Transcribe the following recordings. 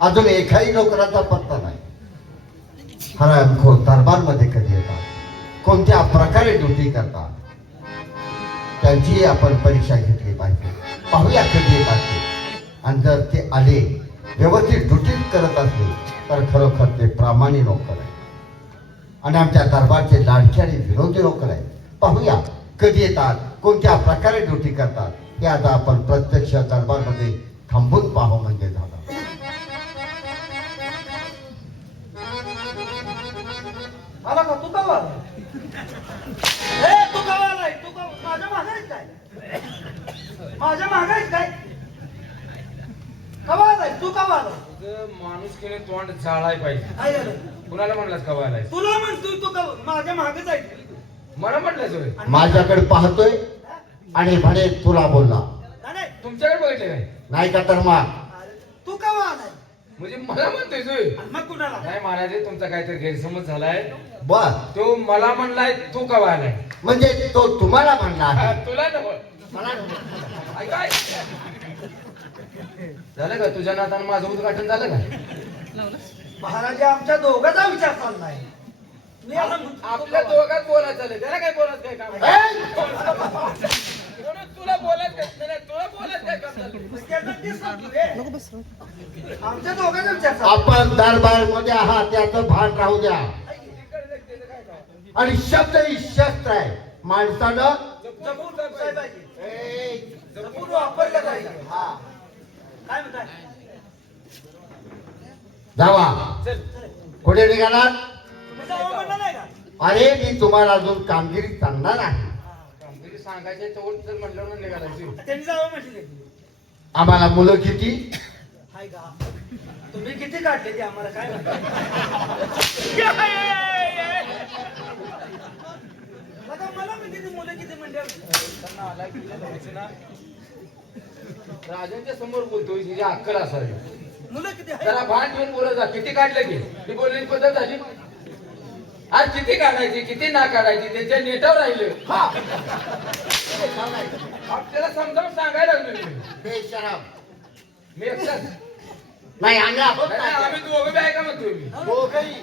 अजून एकाही नोकराचा पत्ता नाही. हरामखोर दरबारमध्ये कधी येतात, कोणत्या प्रकारे ड्युटी करतात, त्यांची आपण परीक्षा घेतली पाहिजे. पाहूया कधी येतात ते. आणि जर ते आले व्यवस्थित ड्युटी करत असले तर खरोखर ते प्रामाणिक नोकर आहे आणि आमच्या दरबारचे लाडके आणि विनोदी नोकर आहे. पाहूया कधी येतात, कोणत्या प्रकारे ड्युटी करतात, हे आता आपण प्रत्यक्ष दरबारमध्ये थांबून पाहू म्हणजे झालं. आला का तू का आला? तू का आलाय? तू का माझ्या मागायच काय? माझ्या मागायच काय? कवा आलाय? तू का आलाय? माणूस केले तोंड जाळाय पाहिजे. काय झालं? कुणाला म्हणलास कवा आलाय? तुला म्हणतोय तू का माझ्या मागच आहे. मला म्हटलंच होय. माझ्याकडे पाहतोय आणि म्हणे तुला बोलला नाही, तुमच्याकडे बघितले काय? नाही का तर मग तू का आलाय? म्हणजे मला म्हणतोय होय. आणि मग कुणाला? नाही महाराज, तुमचा काहीतरी गैरसमज झालाय. बर, तो मला म्हणलाय तू कवा आलाय. म्हणजे तो तुम्हाला म्हणला आहे. तुला नको. मला काय झालं का तुझ्या नातानं माझं उद्घाटन झालं का? महाराज आमच्या दोघांचा विचार चाललाय. मी आता आपल्या दोघात बोलायचं झालं, त्याला काय बोलायचं काय काम आहे? तुला बोलायचं काय? नाही, तुला बोलायचं काय काम झालं? त्याचा तेच सांगतो रे. आमच्या दोघांचा विचार चाललाय. आपण दरबार मध्ये आहात त्याचं भान राहू द्या. आणि शब्द ही शस्त्र आहे. माणसानं जपून जपायला पाहिजे. ए, जपून वापरलं पाहिजे. हा, काय म्हणताय? जावा. चल. कुठे निघालात? तुम्ही जावं म्हणलं नाही का? अरे मी तुम्हाला अजून कामगिरी सांगणार आहे. कामगिरी सांगायचे चौड तर म्हटलं ना निघालायची. त्यांनी जावं म्हटले. आम्हाला मुलं किती? हाय का? तुम्ही किती काढले ते आम्हाला काय म्हणताय? बघा, मला म्हणते ती मुलं किती म्हणजे त्यांना आला की द्यायचं ना. राजांच्या समोर बोलतोय, हिची अक्कल असावी. मुलं किती जरा आहे? भान ठेवून बोलत जा. किती काढलं की ही बोलण्याची पद्धत झाली. आज किती काढायची किती ना काढायची त्यांच्या नेटावर राहिलं. आपल्याला समजावून सांगायला लागलो मी. बेशरम. मी एकटाच नाही आम्ही आहोत नाही, ना. आम्ही दोघं बी ऐका म्हणतोय मी. दोघंही.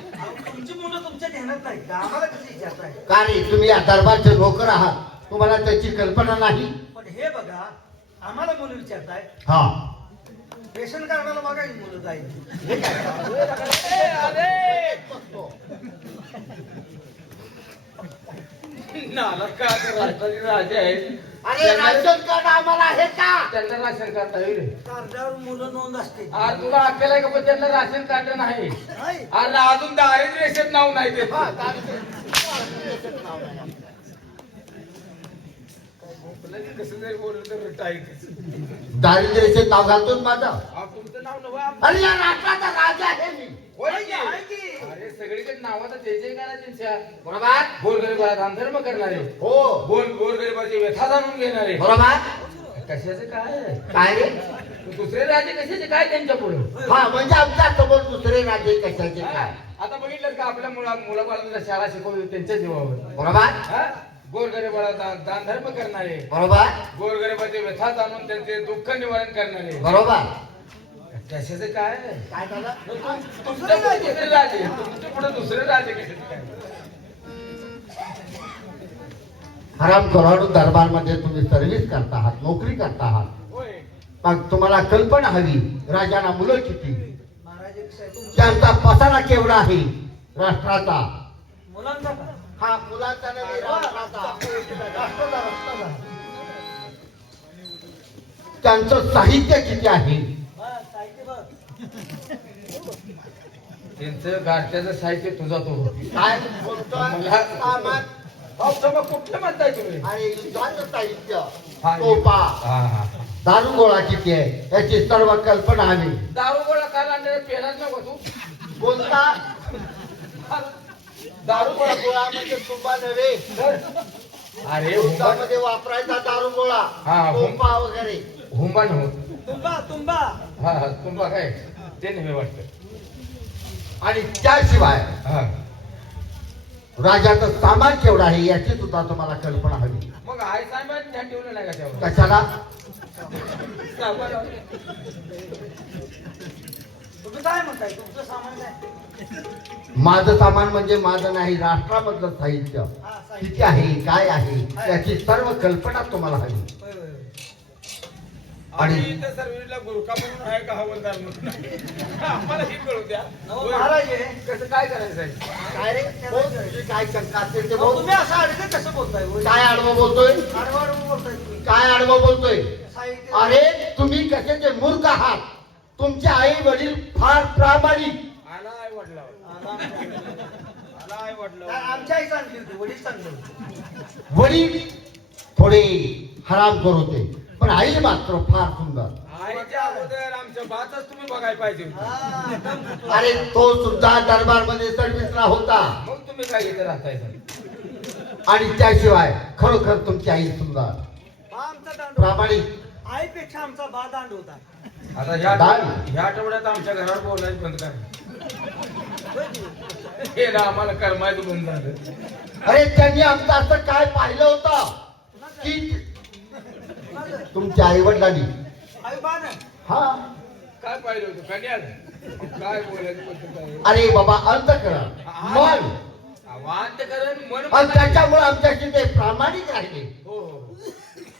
तुमची मुलं तुमच्या ध्यानात नाही का? आम्हाला कशी विचारताय? का रे तुम्ही या दरबारचे नोकर आहात, तुम्हाला त्याची कल्पना नाही? पण हे बघा, आम्हाला मुलं विचारताय. हा, रेशन कार्डाला बघा ही मुलं जाईल. नाला का ते राष्ट्राचे राजे आहेत. अरे राशन कार्ड आम्हाला आहे का? त्यांना राशन कार्ड आहे रे. कार्डावर मुलं नोंद असते. आज तुला अक्कल आहे का? पण त्यांना राशन कार्ड नाही. नाही. आणि अजून दारिद्र्य रेषेत नाव नाही ते. लगेच कसं जरी बोललं तर टाईट. दारिद्र्याचे नाव घालतोच माझं. तुमचं नाव नवं. अरे या राष्ट्राचा राजा आहे मी. होय की? आहे की? अरे सगळीकडे नावाचा जय जयकार आहे त्यांच्या. बरोबर. गोरगरिबाला दानधर्म करणारे, हो गोरगरिबाची व्यथा जाणून घेणारे. बरोबर. कशाचं काय? काय रे? दुसरे राजे कशाचे काय त्यांच्या पुढे? हा म्हणजे आमच्या समोर दुसरे राजे कशाचे काय? आता बघितलं का आपल्या मुलाबाळांना शाळा शिकवली त्यांच्या जीवावर. बरोबर. गोरगरिबाला दानधर्म करणारे, बरोबर. गोरगरिबाचे व्यथा जाणून त्यांचे दुःख निवारण करणारे. बरोबर. कशाचं काय? काय झालं? तुमच्या पुढे दुसरे राजे, तुमच्या पुढे दुसरे राजे कशाचे काय? हराम खोराडू दरबारमध्ये तुम्ही सर्व्हिस करता आहात, नोकरी करता आहात. होय. मग तुम्हाला कल्पना हवी, राजाला मुलं किती, महाराज एक साहेब, तुमच्या त्यांचा पसारा केवढा आहे राष्ट्राचा. मुलांचा का? हा मुलांचा नव्हे, राष्ट्राचा. राष्ट्राचा. त्यांचं साहित्य किती आहे. बस, साहित्य बघ. त्यांचं गाठ्याचं साहित्य तुझा तो. काय बोलतो? सामान. कुठलं म्हणताय तुम्ही? आणि युद्धाचं साहित्य, हा, तोफा, हा हा. दारू गोळा किती आहे याची सर्व कल्पना हवी. दारू गोळा करायला पेलाच नको तू. कोणता दारू गोळा गोळा म्हणजे तुंबा नव्हे, अरे युद्धामध्ये वापरायचा दारू गोळा, हा, तोफा वगैरे. हुंबा नव्ह. तुंबा तुंबा. हा हा, तुंबा काय ते नव्हे वाटतं. आणि त्याशिवाय हा. राजाचं सामान केवढं आहे याची सुद्धा तुम्हाला कल्पना हवी. मग आय साहेबांनी ध्यान ठेवलं नाही का त्यावर? कशाला? साहेबांना. तुम्ही काय म्हणताय तुमचं सामान काय माझं सामान म्हणजे माझं नाही, राष्ट्रामधलं साहित्य हा साहित्य किती आहे, काय आहे, याची सर्व कल्पना तुम्हाला हवी. होय, होय, होय. आणि इथं सर्व्हिसला गुरखा म्हणून आहे का हवलदार म्हणून आम्हाला ही कळू द्या. नवं महाराज हे कसं काय करायचं आहे? काय रे बोल, तुझी काय शंका असेल ते अहो, बोल. तुम्ही असं अडकं कसं बोलताय होय? काय आडवं बोलतोय, आडवा आडवं बोलताय तुम्ही काय आडवं बोलतोय? साहित्य अरे तुम्ही कशाचे मूर्ख आहात. तुमचे आई वडील फार प्रामाणिक, आला आई वडला आला आई वडला आमच्या आई चांगली होती वडील चांगले होते वडील थोडे हरामखोर होते, पण आई मात्र फार सुंदर. आईच्या अगोदर आमच्या बातच तुम्ही बघायला पाहिजे होती. हा, एकदम अरे तो सुद्धा दरबारमध्ये सर्व्हिसला होता. मग तुम्ही काय घेते राहताय आणि त्याशिवाय खरोखर तुमची आई सुंदर, हा आमचा दांडू प्रामाणिक. आईपेक्षा आमचा बा दांड होता आता ह्या आठवड्यात आमच्या घरात बोलायचं बंद करा. होय की? हे ना आम्हाला करमायचं बंद झालं. अरे त्यांनी आमचं असं काय पाहिलं होतं की तुमच्या आई वडिलांनी आई बा ना हा काय पाहिलं होतं कन्याल काय बोलायचं पद्धत आहे. अरे बाबा अंतःकरण मन, वांतकरण मन आणि त्याच्यामुळे आमच्याशी ते प्रामाणिक राहिले. हो हो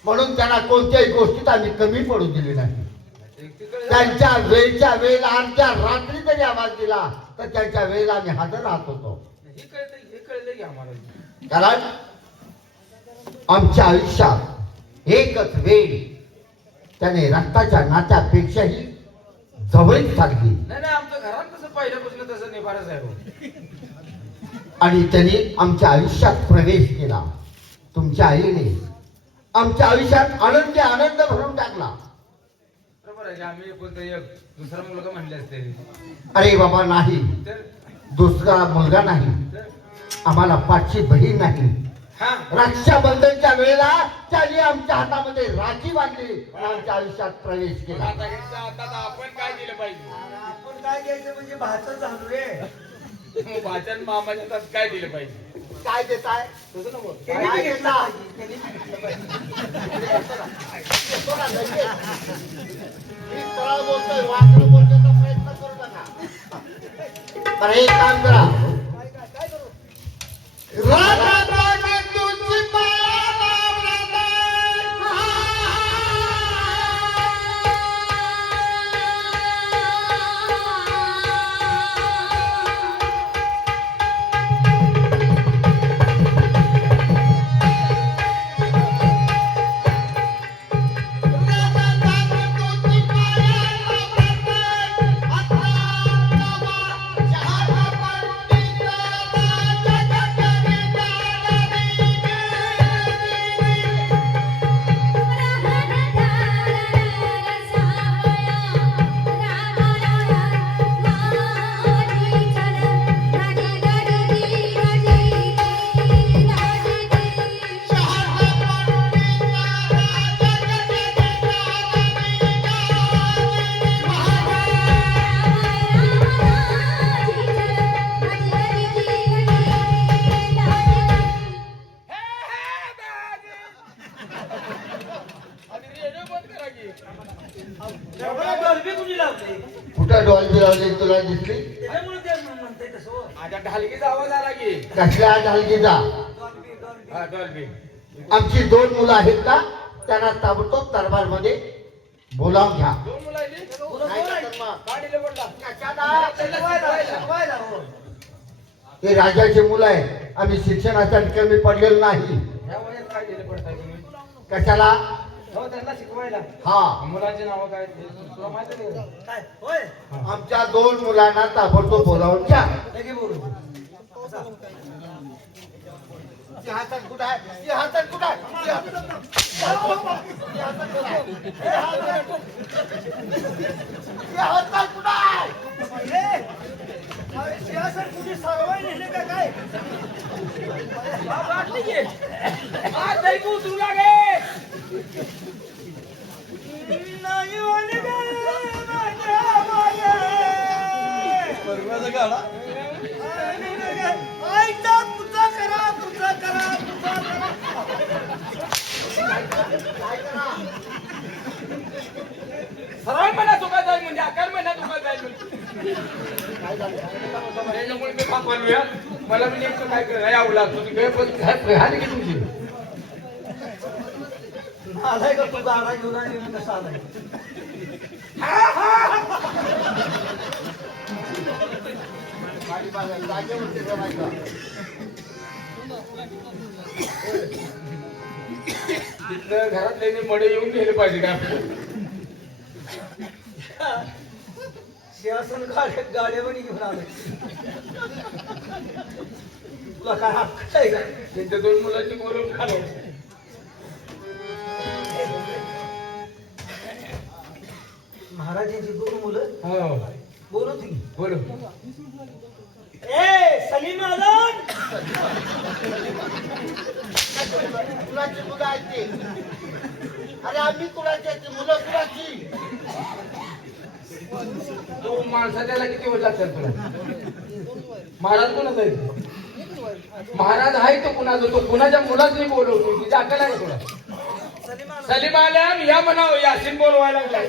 म्हणून त्यांना कोणत्याही गोष्टीत आम्ही कमी पडू दिले नाही. तिकडे त्यांच्या वेळच्या वेळेला आमच्या रात्री जरी आवाज दिला तर त्यांच्या वेळेला आम्ही हजर राहत होतो. हे कळलं की आम्हाला. कारण आमच्या आयुष्यात एकच वेळ त्याने रक्ताच्या नात्यापेक्षाही जवळीक साधली. नाही नाही आमच्या घरात तसं पहिल्यापासून तसं निभारच आहे हो. आणि त्यांनी आमच्या आयुष्यात प्रवेश केला. तुमच्या आईने आमच्या आयुष्यात आनंद आनंद भरून टाकला. बरोबर आहे की आम्ही कोणतं एक दुसरा मुलगा म्हणले असते अरे बाबा नाही, तर दुसरा मुलगा नाही, आम्हाला पाचशे बहीण नाही. हा रक्षाबंधनच्या वेळेला त्यांनी आमच्या हातामध्ये राखी बांधली आणि आमच्या आयुष्यात प्रवेश केला. आता ह्याच्या हातात आपण काय दिलं पाहिजे. आपण काय घ्यायचं म्हणजे भाचं झालो रे मग भाच्यान मामाच्या हातात काय दिलं पाहिजे. काय देताय? तसं नको त्यांनी काय बी घेतलं घेतला? पाहिजे, त्यांनी बी घेतलं पाहिजे. मी सरळ बोलतोय, वाकडं बोलण्याचा प्रयत्न करू नका. बरं एक काम करा, काय काय काय करू राजा तुझी माया आणि रेडिओ बंद करा की. एवढं डॉल्बी कुणी लावते कुठं डॉल्बी लावली तुला दिसली? त्याच्यामुळे ते म्हणते तसं हो. माझ्या ढालकीचा आवाज आला की. कसल्या ढालकीचा? डॉल्बी डॉल्बी हा डॉल्बी. आमची 2 मुलं आहेत का, त्यांना ताबडतोब दरबारमध्ये बोलावून घ्या. 2 मुलं आहेत. बरोबर नाही आहे. तर मग का दिलं पडला. शिकवायला शिकवायला हो ते राजाची मुलं आहे. आम्ही शिक्षणासाठी कमी पडलेलो नाही. ह्या वयात काय दिलं पडताय तुम्ही. कशाला? हो त्यांना शिकवायला. हा, मुलांची नावं काय ते तुला माहिती आहे का? काय होय आमच्या 2 मुलांना ताबडतोब बोलावून घ्या. लगे बोलू ती हातात कुठं आहे? ती हातात कुठं आहे? ती हातात कुठं आहे? ती हातात कुठं आहे? ती हातात कुठं आहे? सिंहासन कुणी सरवाई नेले का काय आज नाही का उतरू लागे. नाही वाले गे, माझ्या मागे. आईचा तुझा करा तुझा करा तुझा करा काय करा? सरळ महिना चुका जाईल म्हणजे 11 महिना चुका जाईल म्हणजे. त्याच्यामुळे मी पापालूया मला मी नेमकं काय करायला यावं लागतं तुझी गैरपत घाली की तुझी आलाय का तू गाडा घेऊन आणि कसा आलाय जागेवरती जमायचा. तिथनं घरातले मडे येऊन गेले पाहिजे का शासन गाड्यावर घेऊन आलाय तुला काय हक्क आहे का त्यांच्या दोन मुलांची बोलून खालो महाराजांची दोन मुलं हो बोलत की बोलू ए सलीम आलन कुणाची मुलं आहेत ती? अरे आम्ही कुणाची आहेत ती मुलं कुणाची? तो माणसा त्याला किती वेळ लागतात तुला महाराज कोणाचा आहे महाराज आहे तो कुणाचा तो कुणाच्या मुलाच नाही बोलवतो तिची अक्कल आहे तुला सलीम आल्याम या म्हणावं यासीन बोलवायला लागलाय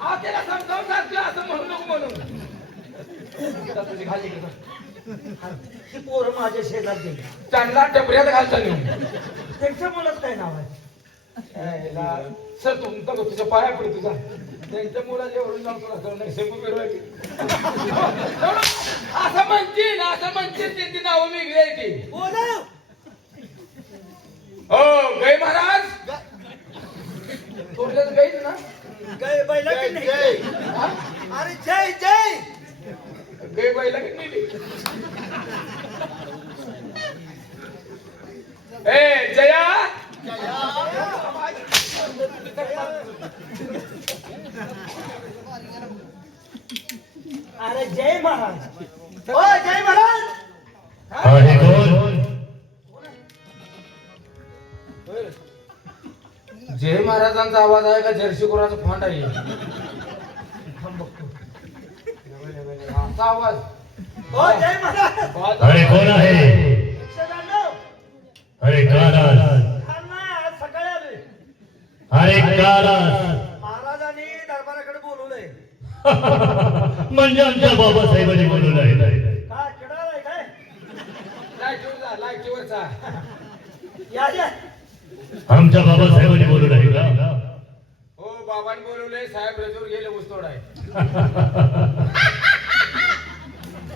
हा त्याला समजावून सांगतो असं म्हणू नको म्हणून तुझी खाली ही पोरं माझ्या शेजार गेली चांगला टपऱ्यात घालता नेऊन त्यांच्या मुलाच काय नाव आहे सर तुमचा तुझ्या पाया पडे तुझा त्यांच्या मुलाच्या एवढून जाऊन तुला कळलं नाही शेपू फिरवायची असं म्हणतील त्यांची नावं वेगळी आहे ती बोला हो गै महाराज तुमच्याच गैच ना गय बैला की नाही जय. हा? अरे जय जय गै बाईला की नाही ए जया अरे जय महाराज ओ जय महाराज अरे कोण जय महाराजांचा आवाज आहे का जर्सी गुराचा फांड आहे असा आवाज ओ जय महाराज अरे कोण आहे 192 अरे कालास खालना आज सकाळी आलोय अरे कालास महाराजांनी दरबाराकडे बोलवलंय म्हणजे आमच्या बाबासाहेबांनी बोलवलं काय किडालाय काय लाईटीवरचा या आमच्या बाबासाहेबांनी बोलवलं का हो बाबांनी बोलवले साहेब रजूर गेले ऊसतोड आहे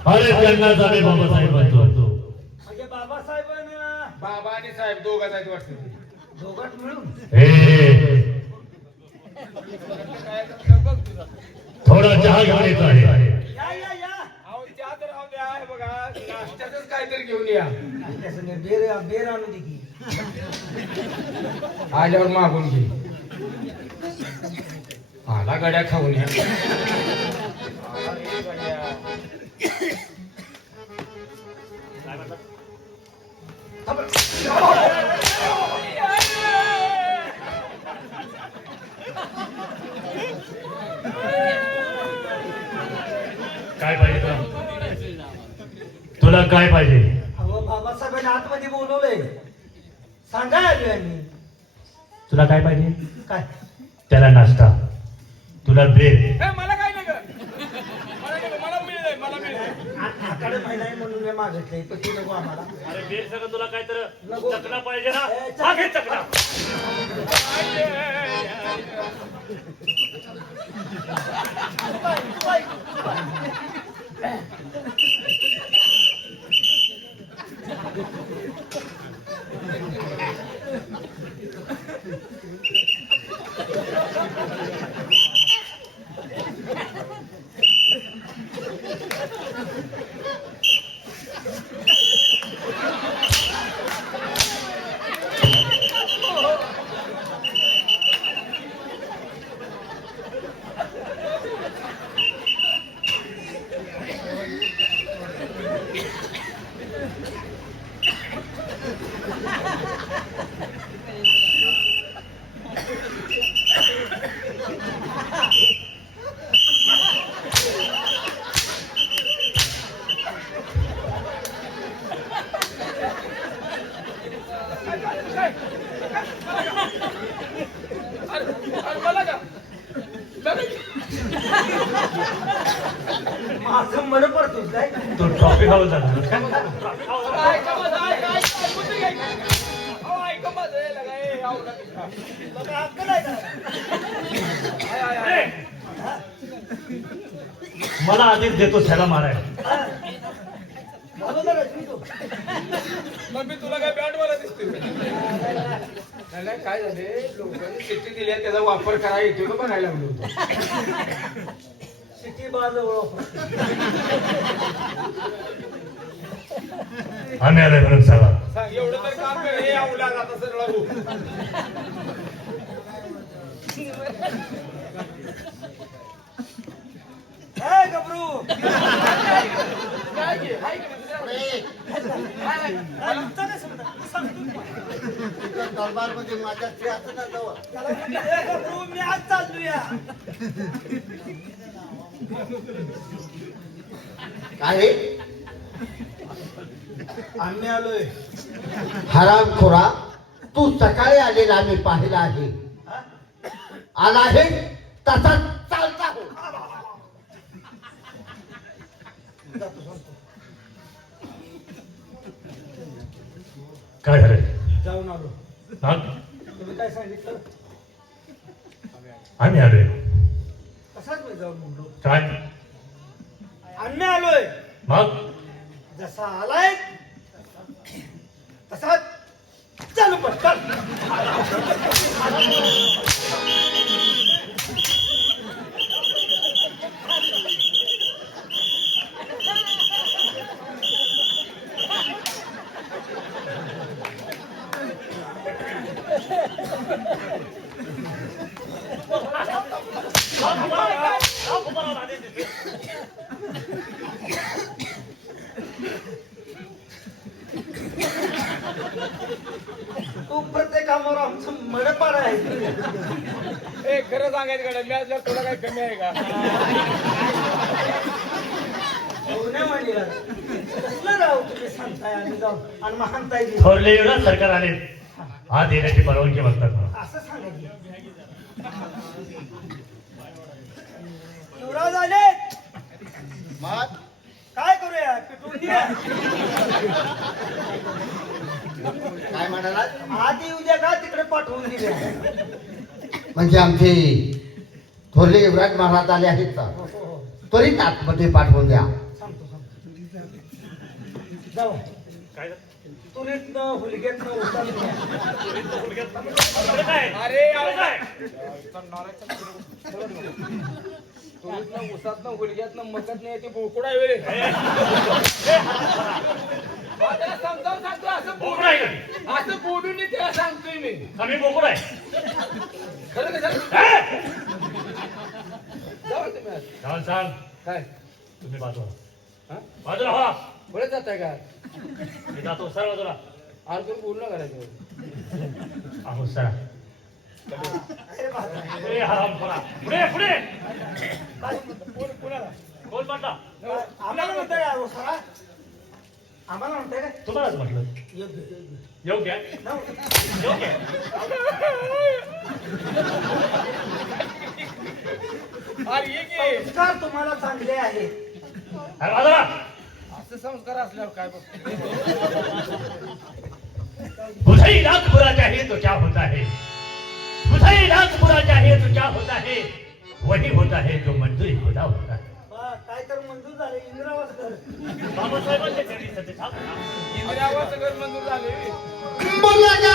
अरे त्यांनाच आम्ही बाबासाहेब म्हणतो म्हणजे बाबासाहेबांना बाबा आणि साहेब दोघांच आहेत वाटतं दोघात मिळून हे थोडा चहा घेऊन येत आहे या या या अहो त्या तर राहू द्या हे बघा नाश्त्याचंच काहीतरी घेऊन या त्याचं नाही, बेर आणू दे की आल्यावर मागून घे आला गड्या खाऊन या आला रे गड्या. काय पाहिजे तुला काय पाहिजे अहो बाबासाहेबांनी आतमध्ये बोलवलंय सांगा आलोय आम्ही तुला काय पाहिजे काय त्याला नाश्ता तुला ब्रेड ए, मला काय नाही गं. मला मिळेल मला मिळेल आकडे महिना आहे म्हणून मी मागितलंय पण ती नको आम्हाला अरे ब्रेड सगळं तुला काय तर नको. चकना पाहिजे ना ए, हा, घे चकना माझं मन पडतोस काय तो ट्रॉफी हाऊस झाला का? ऐका माझं, ऐका, ऐकून घ्या. अहो, ऐका माझं, हे लगा, हे आवडा तिकडा. बाबा, अक्कल आहे का? हाय, हाय, हाय. मला आधीच देतो त्याला मारायला. बरोबर आहे, तू. मग मी तुला काय बँडवाला दिसतोय नाही नाही, काय झाले लोकांनी शिट्टी दिली आहे, त्याचा वापर करायला येतो का बघायला लागलो होतो. सिटी बाजूळ आम्ही आलोय म्हणून सांगा. सांग एवढं तर काम कर, हे आवला आता सरळ हो. हे गबरू काय घे, हाय का नाही? काय आमचं नाही समजा. सांगतो तुम्हाला. दरबार मध्ये माझ्या स्त्री असं ना जवळ त्याला म्हणते, हे गबरू मी आज चाललोया. काय रे आम्ही आलोय हरामखोरा, तू सकाळी आलेला आम्ही पाहिला आहे. हा? आला आहे तसा चालता हो. जातो, सांगतो. काय झालंय? जाऊन आलो. हा? तुम्ही काय सांगितलं? आम्ही आलोय. तसाच मी जाऊन म्हणलो. काय? आम्ही आलोय. मग जसा आलाय तसाच चालू कर, चल. तू प्रत्येक कामावर आमचं मडपाड आहे. ए, खरं सांगायचं कडे मी असल्यावर तुला काय कमी आहे का? सोन्या मांडीला कसलं राहू तुम्ही सांगताय आम्ही जाऊ आणि महानताय बी. थोरले युवराज सरकार आले. आज येण्याची परवानगी मागतात मला. असं सांगायचं. युवराज आले. मग काय करूया पिटून द्या. काय म्हणाला? आधी उद्या का तिकडे पाठवून दिले. म्हणजे आमचे थोरले युवराज महाराज आले आहेत का? हो, हो, हो. त्वरित आतमध्ये पाठवून द्या. सांगतो सांगतो. जाऊ काय झालं? तुरीतनं हुलगेतनं उचलून द्या. काय? अरे काय? उसातनं गुलग्यातनं मकतनं येते बोकुड आहे वेळे त्याला समजावून सांगतो असं बोकुड आहे बोलून असं बोलून नाही त्याला सांगतोय मी आम्ही बोकुड आहे. खरं का सांगतो? हे? जाऊ तुम्ही आज. जाऊन सांग. काय तुम्ही बाजूला. हा बाजूला व्हा. पुढे जाताय का मी जातो सर बाजूला. अर्जुन बोलणं करायचं अहो सर. अरे बाबा. पुढे हरामखोरा. पुढे पुढे. कोणाला कोण म्हटला? आम्हाला म्हणताय का सरा? आम्हाला म्हणताय काय? तुम्हालाच म्हटलं. योग्य, योग्य. योग्य आहे? नव्हतं. योग्य आहे. अरे ये की संस्कार तुम्हाला चांगले आहेत. अरे बाजूला. असं संस्कार असल्यावर काय बघ बुझई लाख बुरा चाहिए तो क्या होता है? बुझई लाख बुरा चाहिए तो क्या होता है? वही होता है जो मंजूरी खुदा होता है. बा, काय तर मंजूर झाले इंदिरावास घर. बाबासाहेबांचे त्यांनी सत्य सांग. इंदिरावास घर मंजूर झाले बोला जा